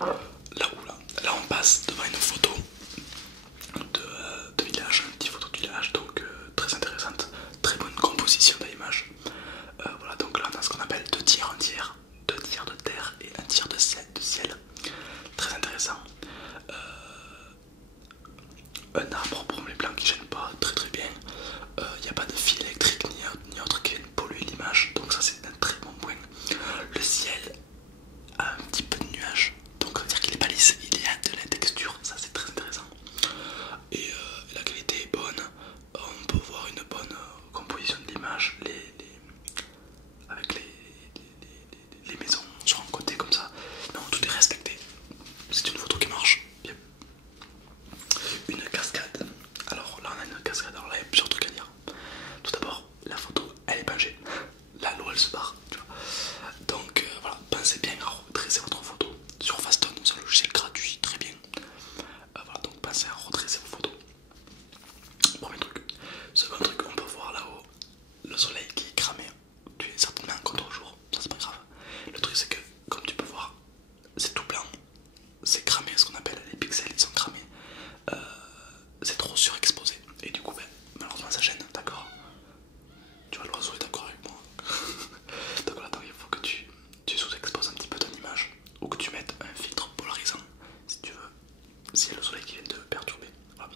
Là on passe devant une photo de village, une petite photo de village, donc très intéressante, très bonne composition d'image. Voilà, donc là on a ce qu'on appelle deux tiers, deux tiers de terre et un tiers de ciel. Très intéressant. Un arbre pour les plans qui gênent pas, très très bien. Il n'y a pas de fil électrique ni autre qui viennent polluer l'image, donc ça c'est un très bon point. Le ciel a un petit peu de nuages, donc ça veut dire qu'il est pas lisse, il y a de la texture, ça c'est très intéressant. Et la qualité est bonne, on peut voir une bonne composition de l'image, avec les maisons sur un côté comme ça. Non, tout est respecté, c'est une photo qui marche bien. Une cascade, alors là on a une cascade, alors là il y a plusieurs trucs à dire. Tout d'abord, la photo elle est pingée, là l'eau elle se barre, tu vois. Donc voilà, pensez bien à redresser votre photo sur Fastone, c'est un logiciel gratuit, très bien. Voilà, donc pensez à redresser vos photos. Premier truc. Second truc, on peut voir là-haut le soleil qui est cramé. Tu es certainement en contre-jour, ça c'est pas grave. Le truc c'est que, comme tu peux voir, c'est tout blanc, c'est cramé, ce qu'on appelle les pixels, ils sont cramés. C'est trop surexposé et du coup, ben, malheureusement ça gêne, d'accord. Tu vois, l'oiseau est d'accord avec moi. Donc voilà, il faut que tu sous-exposes un petit peu ton image ou que tu mettes un filtre polarisant si tu veux, si le soleil qui vient te perturber. Voilà.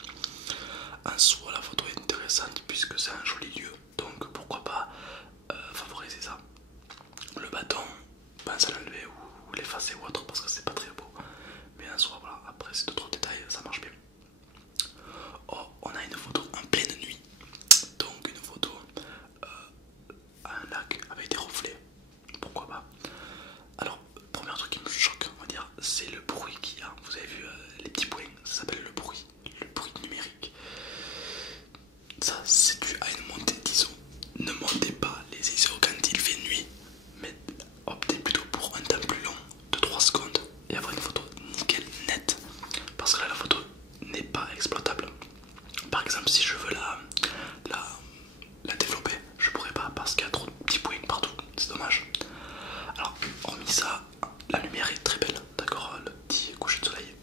En soi, la photo est intéressante puisque c'est un joli lieu, donc pourquoi pas favoriser ça. Le bâton, pense à l'enlever ou l'effacer ou autre parce que c'est pas très beau. Mais en soi, voilà, après c'est d'autres détails, ça marche bien. Oh, on a une photo en pleine nuit, donc une photo à un lac avec des reflets, pourquoi pas. Alors, premier truc qui me choque, on va dire, c'est le bruit qu'il y a. Vous avez vu les petits points, ça s'appelle le bruit numérique. Ça, c'est dû à une montée d'ISO. Ne montez pas les ISO quand il fait nuit, mais optez plutôt pour un temps plus long de 3 secondes et avoir une photo nickel nette. Parce que là, la photo n'est pas exploitable. Par exemple, si je veux la développer, je pourrais pas parce qu'il y a trop de petits points partout, c'est dommage. Alors, hormis ça, la lumière est très belle, d'accord, le petit coucher de soleil.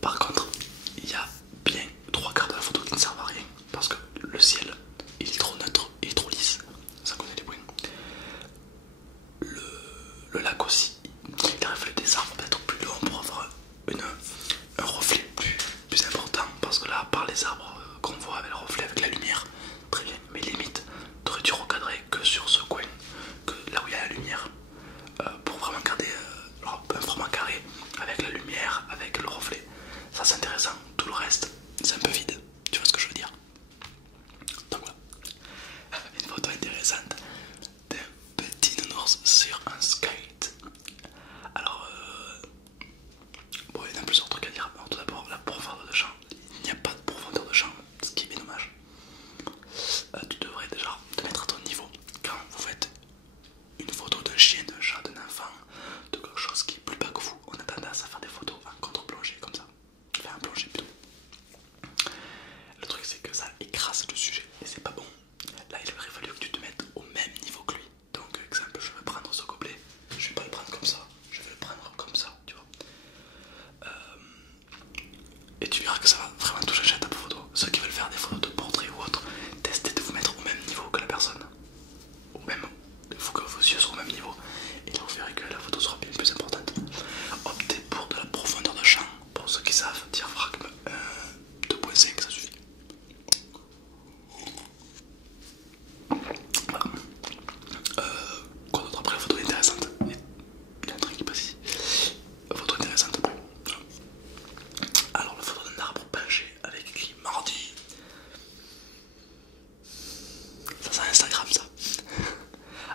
Par contre, il y a bien 3 quarts de la photo qui ne servent à rien parce que le ciel il est trop neutre, il est trop lisse, ça connaît les points. Le lac aussi, il reflète des arbres peut-être plus longs pour avoir un reflet plus important parce que là, par les arbres qu'on voit avec le reflet, avec la lumière, très bien, mais limite, t'aurais dû recadrer que sur ce coin, que là où il y a la lumière, pour vraiment garder un format carré avec la lumière, avec le reflet. Ça c'est intéressant, tout le reste c'est un peu vide, tu vois ce que je veux dire. Donc voilà, une photo intéressante d'un petit nounours sur un skate. Alors, bon, il y en a plusieurs trucs à dire. Alors, tout d'abord, la profondeur de champ. Il n'y a pas de profondeur de champ, ce qui est bien dommage. Tu devrais déjà te mettre à ton niveau quand vous faites une photo d'un chien, d'un chat, d'un enfant, de quelque chose qui est plus bas que vous. On a tendance à faire des photos en contre-plongée comme ça, faire un plongée plutôt. Le truc c'est que ça écrase le sujet et c'est pas bon. Là il aurait fallu que tu te mettes au même niveau que lui. Donc exemple, je vais prendre ce gobelet, je vais pas le prendre comme ça, je vais le prendre comme ça, tu vois. Et tu verras que ça va vraiment toucher à ta photo. Ceux qui veulent faire des photos de portrait ou autre, testez de vous mettre au même niveau que la personne. Ou même, il faut que vos yeux soient au même niveau. Et là vous verrez que la photo sera bien plus importante. Optez pour de la profondeur de champ. Pour ceux qui savent, diaphragme 2.5 ça suffit. Voilà. Quoi d'autre après, la photo est intéressante. Il y a un truc qui passe ici. Photo intéressante après. Voilà. Alors la photo d'un arbre penché avec écrit mardi. Ça c'est Instagram ça.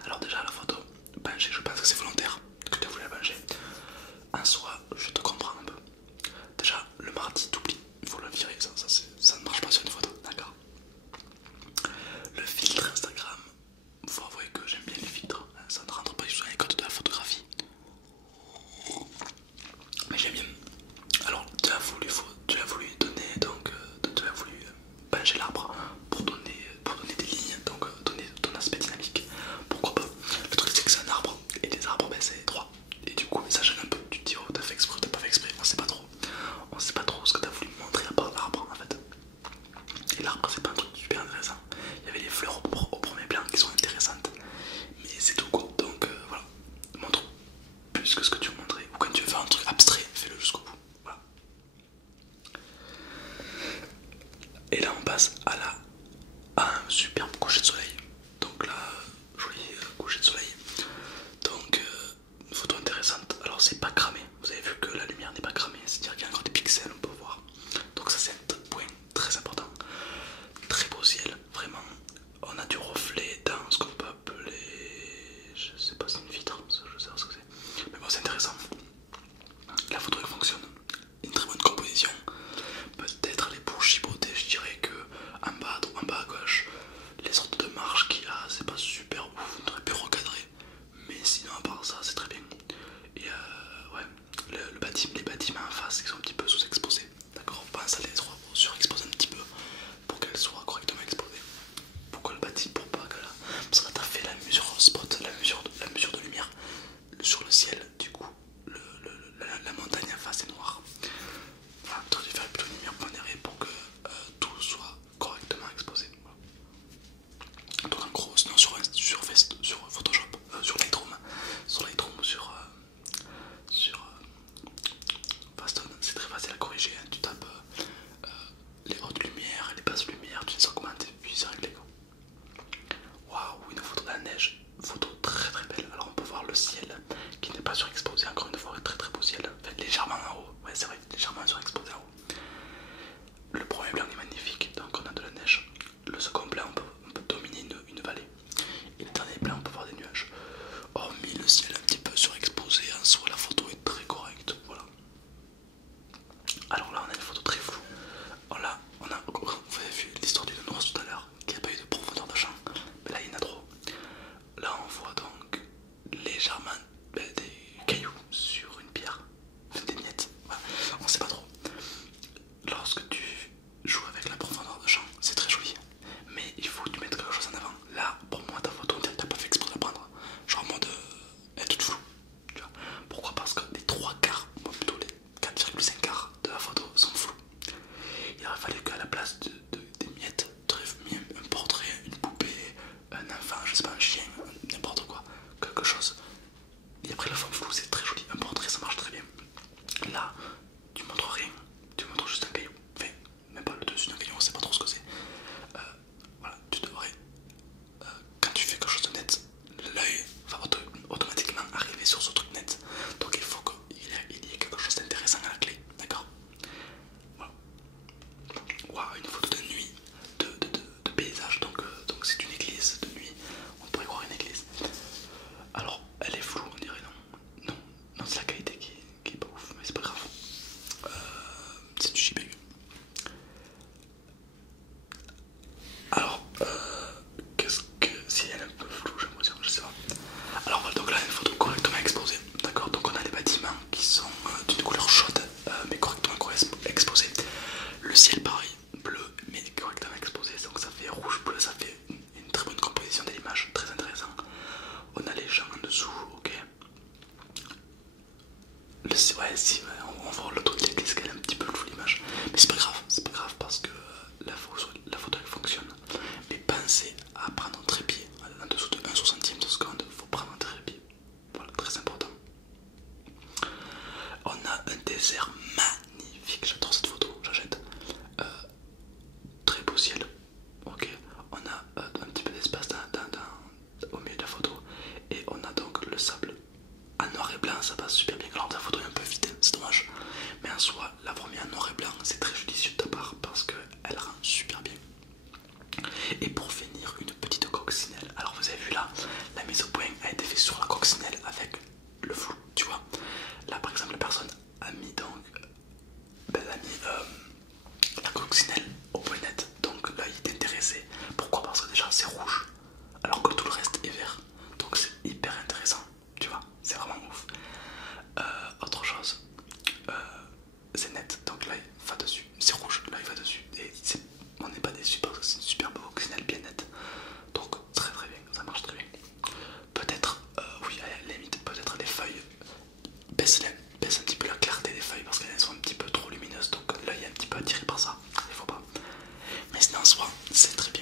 Alors déjà la photo penchée, je pense que c'est volontaire que tu as voulu la pencher. En soi, je te comprends un peu. Déjà le mardi t'oublies, il faut le virer, ça ne marche pas sur une photo, d'accord. Le filtre Instagram, faut avouer que j'aime bien les filtres, ça ne rentre pas du tout dans les codes de la photographie. Mais j'aime bien. Alors tu as voulu donner, donc tu as voulu pencher l'arbre pour donner des lignes, donc donner ton aspect dynamique. Pourquoi pas. Le truc c'est que c'est un arbre et les arbres ben, c'est droit. Et du coup ça gêne un peu. Tu te dis oh t'as fait exprès Et là on passe à un superbe coucher de soleil. Donc là, joli coucher de soleil. Donc une photo intéressante. Alors c'est pas cramé, vous avez vu que la lumière n'est pas cramée, c'est-à-dire qu'il y a encore des pixels, on peut voir. Donc ça c'est un point très important. Très beau ciel, vraiment. On a du reflet dans ce qu'on peut appeler, je sais pas si c'est une vitre, je sais pas ce que c'est. Mais bon, c'est intéressant. La photo elle fonctionne. Une très bonne composition. Peut-être les pour chipoter, je dirais que en bas à gauche, les sortes de marches qu'il y a, c'est pas super ouf, on aurait pu recadrer. Mais sinon, à part ça, c'est très bien. Et ouais, les bâtiments en face, ils sont un petit peu sous-exposés. D'accord, on pense à les surexposer un petit peu pour qu'elles soient correctement exposées. Pourquoi le bâti? Pour pas que là. Parce que là, t'as fait la mesure spot, la mesure de lumière sur le ciel, du coup, la montagne en face est noire. Voilà, tu aurais dû faire plutôt une lumière pondérée pour que tout soit correctement exposé. Voilà. Donc en gros, sinon sur Photoshop, sur Lightroom, sur Faston, c'est très facile à corriger. Hein. Tu tapes les hautes lumières, les basses lumières, tu les augmentes et puis c'est réglé. Waouh, une photo de la neige, photo très très belle. Alors on peut voir le ciel qui n'est pas surexposé, encore une fois, très très beau ciel, enfin, légèrement en haut, ouais c'est vrai, légèrement surexposé en haut. Le premier plan est magnifique, donc on a de la neige. Le second plan, on peut dominer une vallée. Et le dernier plan, on peut voir des nuages. Hormis le ciel un petit peu surexposé, en soi la photo est très correcte, voilà. Alors là on a une photo très floue. Alors là, vous avez vu l'histoire du nounours tout à l'heure, qui n'a pas eu de profondeur de champ, mais là il y en a trop. Là on voit donc légèrement des cailloux sur une pierre, enfin, des miettes, voilà. On sait pas trop. Lorsque tu joues avec la profondeur de champ, c'est très joli, mais il faut que tu mettes quelque chose en avant. Là, pour moi, ta photo, t'as pas fait exprès de la prendre, genre en mode elle est toute floue. Tu vois. Pourquoi? Parce que les 3 quarts, ou plutôt les 4,5 quarts de la photo sont flous. Il aurait fallu qu'à la place des miettes, tu aurais mis un portrait, une poupée, un enfant, je sais pas, un chien, n'importe quoi, quelque chose. Et après la forme floue, c'est très joli. Un portrait, ça marche très bien. Là, tu montres rien, tu montres juste un caillou. Enfin, même pas le dessus d'un caillou, on sait pas trop ce que c'est. Voilà, tu devrais, quand tu fais quelque chose de net, l'œil va automatiquement arriver sur ce truc net. Donc il faut qu'il y ait quelque chose d'intéressant à la clé, d'accord? Voilà. Waouh, une photo de nuit, de paysage, donc c'est une église de nuit, on pourrait croire une église. Alors, elle est floue, on dirait, non? Non, c'est la qualité qui est pas ouf, mais c'est pas grave. C'est du JPEG. Alors, qu'est-ce que. Si elle est un peu floue, j'aimerais dire, je sais pas. Alors, voilà, donc là, une photo correctement exposée, d'accord? Donc, on a les bâtiments qui sont d'une couleur chaude, mais correctement exposés. Le ciel, pareil, bleu, mais correctement exposé, donc ça fait rouge-bleu, ça fait une très bonne composition de l'image, très intéressant. On a les gens en dessous, ok. Ouais, si, ouais, on voit le truc de l'église qu'elle est un petit peu floue l'image. Mais c'est pas grave parce que la photo elle fonctionne. Mais pensez à prendre un trépied en dessous de 1/60 de seconde, il faut prendre un trépied. Voilà, très important. On a un désert magnifique, j'adore cette photo, j'achète. Très beau ciel, ok. On a un petit peu d'espace au milieu de la photo et on a donc le sable en noir et blanc, ça passe super bien. Alors la photo est un peu vide, c'est dommage, mais en soi l'avoir mis en noir et blanc c'est très judicieux de ta part parce qu'elle rend super bien. Et pour finir, une petite coccinelle. Alors vous avez vu là, la mise au point a été faite sur la coccinelle avec le flou, tu vois. Là par exemple la personne a mis donc la coccinelle au point net, donc là il est intéressé. Pourquoi? Parce que déjà c'est rouge alors que tout le reste est vert, donc c'est hyper intéressant, tu vois, c'est vraiment ouf. Autre chose, c'est net, donc là il va dessus, c'est rouge, là il va dessus, et on n'est pas déçu parce que c'est une superbe coccinelle bien nette, donc très très bien, ça marche très bien. Peut-être, oui, à la limite, peut-être les feuilles baisse un petit peu la clarté des feuilles parce qu'elles sont un petit peu trop lumineuses, donc l'œil est un petit peu attiré par ça, il faut pas. Mais sinon en soi, c'est très bien.